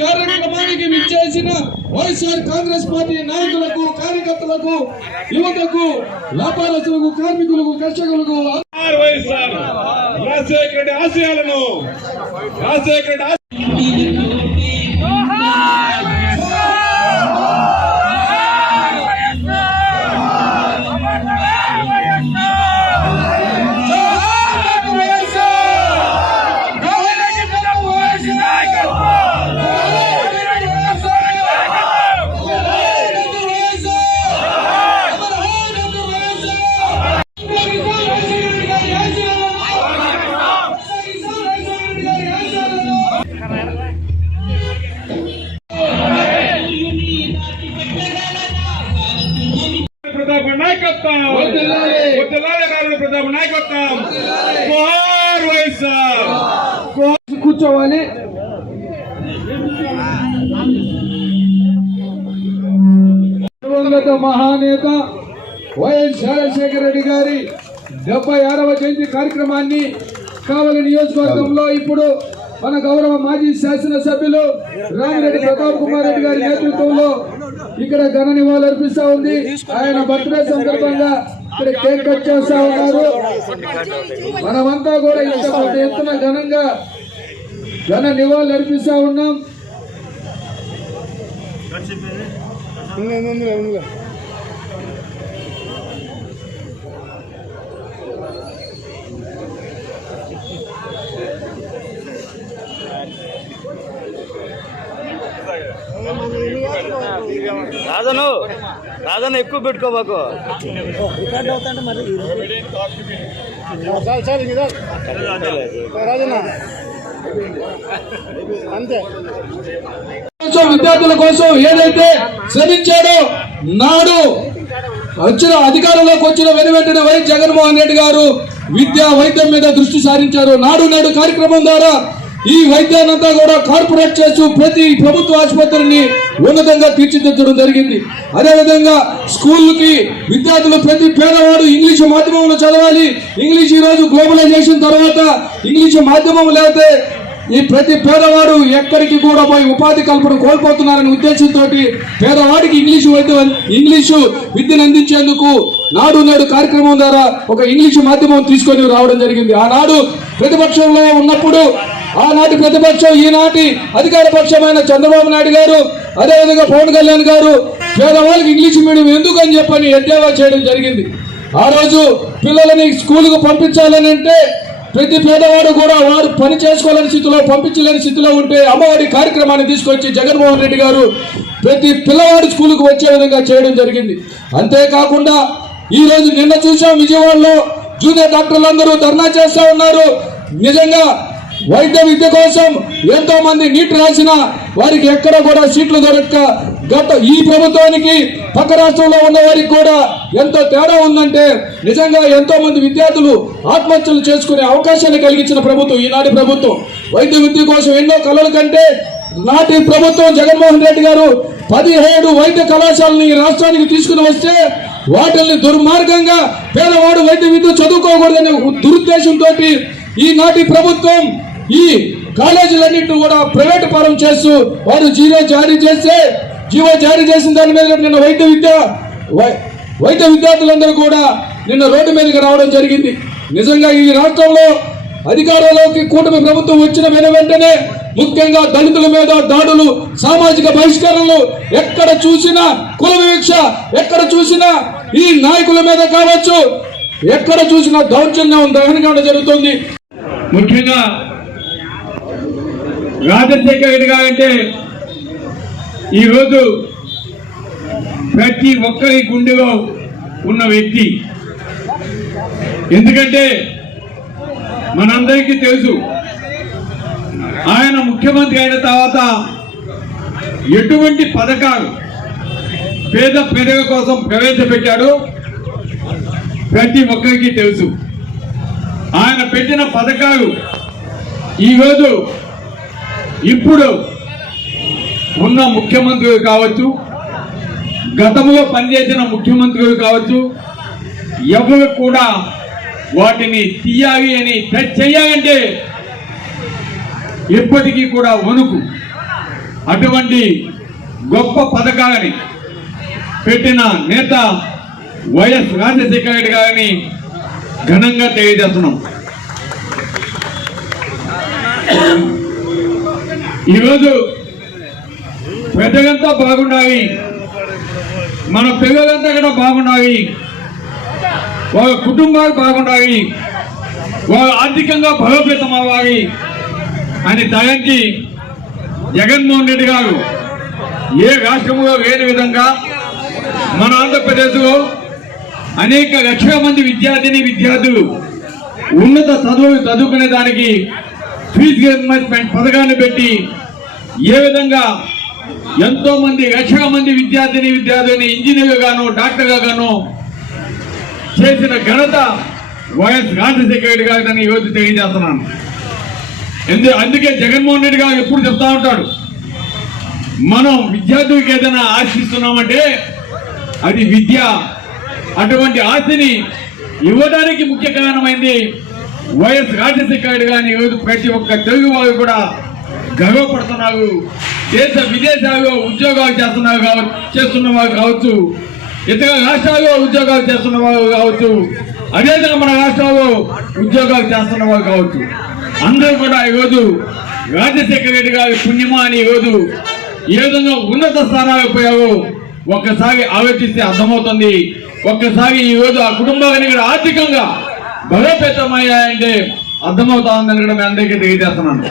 కార్యక్రమానికి విచ్చేసిన వైఎస్ఆర్ కాంగ్రెస్ పార్టీ నాయకులకు కార్యకర్తలకు యువతకు వ్యాపారస్తులకు కార్మికులకు కర్షకులకు రాజశేఖర రెడ్డి ఆశయాలను రాజశేఖర రెడ్డి ప్రతాప్ నాయకత్వం. వర్ధిల్లాలి రాజు ప్రతాప్ నాయకత్వం! కూర్చోవాలి. దివంగత మహానేత వైఎస్ రాజశేఖర రెడ్డి గారి డెబ్బై ఆరవ జయంతి కార్యక్రమాన్ని కావలి నియోజకవర్గంలో ఇప్పుడు మన గౌరవ మాజీ శాసనసభ్యులు రామిరెడ్డి ప్రతాప్ కుమార్ రెడ్డి గారి నేతృత్వంలో ఇక్కడ ఘన నివాళులు అర్పిస్తా ఉంది. ఆయన బర్త్డే సందర్భంగా ఇక్కడ కేక్ కట్ చేస్తా ఉన్నారు. మనమంతా కూడా ఇంత పెద్ద ఎత్తున ఘనంగా ఘన నివాళులు అర్పిస్తా ఉన్నాం. రాజను రాజను ఎక్కువ పెట్టుకోబాకు కోసం విద్యార్థుల కోసం ఏదైతే శ్రమించాడో నాడు వచ్చిన అధికారంలోకి వచ్చిన వెను వెంటనే వైఎస్ జగన్మోహన్ రెడ్డి గారు విద్యా వైద్యం మీద దృష్టి సారించారు. నాడు నేడు కార్యక్రమం ద్వారా ఈ వైద్యాన్నంతా కూడా కార్పొరేట్ చేస్తూ ప్రతి ప్రభుత్వ ఆసుపత్రిని ఉన్నతంగా తీర్చిదిద్దడం జరిగింది. అదేవిధంగా స్కూల్కి విద్యార్థులు ప్రతి పేదవాడు ఇంగ్లీషు మాధ్యమంలో చదవాలి. ఇంగ్లీష్ ఈ రోజు గ్లోబలైజేషన్ తర్వాత ఇంగ్లీషు మాధ్యమం లేకపోతే ఈ ప్రతి పేదవాడు ఎక్కడికి కూడా పోయి ఉపాధి కల్పన కోల్పోతున్నారనే ఉద్దేశంతో పేదవాడికి ఇంగ్లీషు వైద్యం ఇంగ్లీషు విద్యను అందించేందుకు నాడు నేడు కార్యక్రమం ద్వారా ఒక ఇంగ్లీషు మాధ్యమం తీసుకొని రావడం జరిగింది. ఆనాడు ప్రతిపక్షంలో ఉన్నప్పుడు ఆనాటి ప్రతిపక్షం ఈనాటి అధికార పక్షమైన చంద్రబాబు నాయుడు గారు అదేవిధంగా పవన్ కళ్యాణ్ గారు పేదవాళ్ళకి ఇంగ్లీష్ మీడియం ఎందుకు అని చెప్పని ఎద్దేవా చేయడం జరిగింది. ఆ రోజు పిల్లలని స్కూలుకు పంపించాలని అంటే ప్రతి పేదవాడు కూడా వారు పని చేసుకోలేని స్థితిలో పంపించలేని స్థితిలో ఉంటే అమ్మఒడి కార్యక్రమాన్ని తీసుకొచ్చి జగన్మోహన్ రెడ్డి గారు ప్రతి పిల్లవాడు స్కూల్కు వచ్చే విధంగా చేయడం జరిగింది. అంతేకాకుండా ఈ రోజు నిన్న చూసాం విజయవాడలో జూనియర్ డాక్టర్లందరూ ధర్నా చేస్తూ ఉన్నారు. నిజంగా వైద్య విద్య కోసం ఎంతో మంది నీట్ రాసిన వారికి ఎక్కడ కూడా సీట్లు దొరక్క గత ఈ ప్రభుత్వానికి పక్క రాష్ట్రంలో ఉన్న వారికి కూడా ఎంతో తేడా ఉందంటే నిజంగా ఎంతో మంది విద్యార్థులు ఆత్మహత్యలు చేసుకునే అవకాశాన్ని కలిగించిన ప్రభుత్వం ఈనాటి ప్రభుత్వం. వైద్య విద్య కోసం ఎన్నో కళలు కంటే నాటి ప్రభుత్వం జగన్మోహన్ రెడ్డి గారు పదిహేడు వైద్య కళాశాలను ఈ రాష్ట్రానికి తీసుకుని వస్తే వాటిల్ని దుర్మార్గంగా పేదవాడు వైద్య విద్య చదువుకోకూడదనే దురుద్దేశంతో ఈనాటి ప్రభుత్వం ఈ కాలేజీలన్నింటినీ కూడా ప్రైవేట్ పరం చేస్తూ వారు జీవో జారీ చేస్తే జీవో జారీ చేసిన దాని మీద నిన్న వైద్య విద్య వై- వైద్య విద్యార్థులందరూ కూడా నిన్న రోడ్డు మీదకి రావడం జరిగింది. నిజంగా ఈ రాష్ట్రంలో అధికారంలోకి కూటమి ప్రభుత్వం వచ్చిన వెన వెంటనే ముఖ్యంగా దళితుల మీద దాడులు సామాజిక బహిష్కరణలు ఎక్కడ చూసినా కుల వివక్ష ఎక్కడ చూసినా ఈ నాయకుల మీద కావచ్చు ఎక్కడ చూసినా దౌర్జన్యం దహనంగా జరుగుతుంది. ముఖ్యంగా రాజశేఖర రెడ్డి గారంటే ఈరోజు ప్రతి ఒక్కరి గుండెలో ఉన్న వ్యక్తి. ఎందుకంటే మనందరికీ తెలుసు ఆయన ముఖ్యమంత్రి అయిన తర్వాత ఎటువంటి పథకాలు పేద ప్రజల కోసం ప్రవేశపెట్టాడో ప్రతి ఒక్కరికి తెలుసు. ఆయన పెట్టిన పథకాలు ఈరోజు ఇప్పుడు ఉన్న ముఖ్యమంత్రులు కావచ్చు గతంలో పనిచేసిన ముఖ్యమంత్రులు కావచ్చు ఎవరు కూడా వాటిని తీయాలి అని టచ్ చేయాలంటే ఎప్పటికీ కూడా వణుకు. అటువంటి గొప్ప పథకాలని పెట్టిన నేత వైఎస్ రాజశేఖర రెడ్డి గారిని ఘనంగా తెలియజేస్తున్నాం. ఈరోజు పెద్దగంతా బాగుండాలి. మన పిల్లలంతా కూడా బాగుండాలి. వాళ్ళ కుటుంబాలు బాగుండాలి. వాళ్ళు ఆర్థికంగా బలోపేతం అవ్వాలి అని తలంచి జగన్మోహన్ రెడ్డి గారు ఏ రాష్ట్రంలో లేని విధంగా మన ఆంధ్రప్రదేశ్లో అనేక లక్షల మంది విద్యార్థిని విద్యార్థులు ఉన్నత చదువులు చదువుకునే దానికి ఫీజు రియంబర్స్మెంట్ పథకాన్ని పెట్టి ఏ విధంగా ఎంతో మంది లక్షల మంది విద్యార్థిని విద్యార్థిని ఇంజనీర్ గాను డాక్టర్గా గాను చేసిన ఘనత వైఎస్ రాజశేఖర గారు గారిని ఈరోజు తెలియజేస్తున్నాను. ఎందు అందుకే జగన్మోహన్ రెడ్డి గారు ఎప్పుడు చెప్తా ఉంటాడు మనం విద్యార్థులకు ఏదైనా ఆశిస్తున్నామంటే అది విద్య. అటువంటి ఆస్తిని ఇవ్వడానికి ముఖ్య కారణమైంది వైఎస్ రాజశేఖర రెడ్డి గారిని ఈరోజు ప్రతి ఒక్క తెలుగు వారు కూడా గర్వపడుతున్నారు. దేశ విదేశాల్లో ఉద్యోగాలు చేస్తున్నారు కావచ్చు చేస్తున్న వారు కావచ్చు. ఇతర రాష్ట్రాల్లో ఉద్యోగాలు చేస్తున్న వారు కావచ్చు. అదేవిధంగా మన రాష్ట్రాల్లో ఉద్యోగాలు చేస్తున్న వారు కావచ్చు. అందరూ కూడా ఈరోజు రాజశేఖర రెడ్డి గారి పుణ్యమా అని ఈరోజు ఏ విధంగా ఉన్నత స్థానాలకు పోయావో ఒక్కసారి ఆలోచిస్తే అర్థమవుతుంది. ఒక్కసారి ఈ రోజు ఆ కుటుంబాన్ని కూడా ఆర్థికంగా బలోపేతమయ్యాయంటే అర్థమవుతా ఉందని కూడా మీ అందరికీ తెలియజేస్తున్నాను.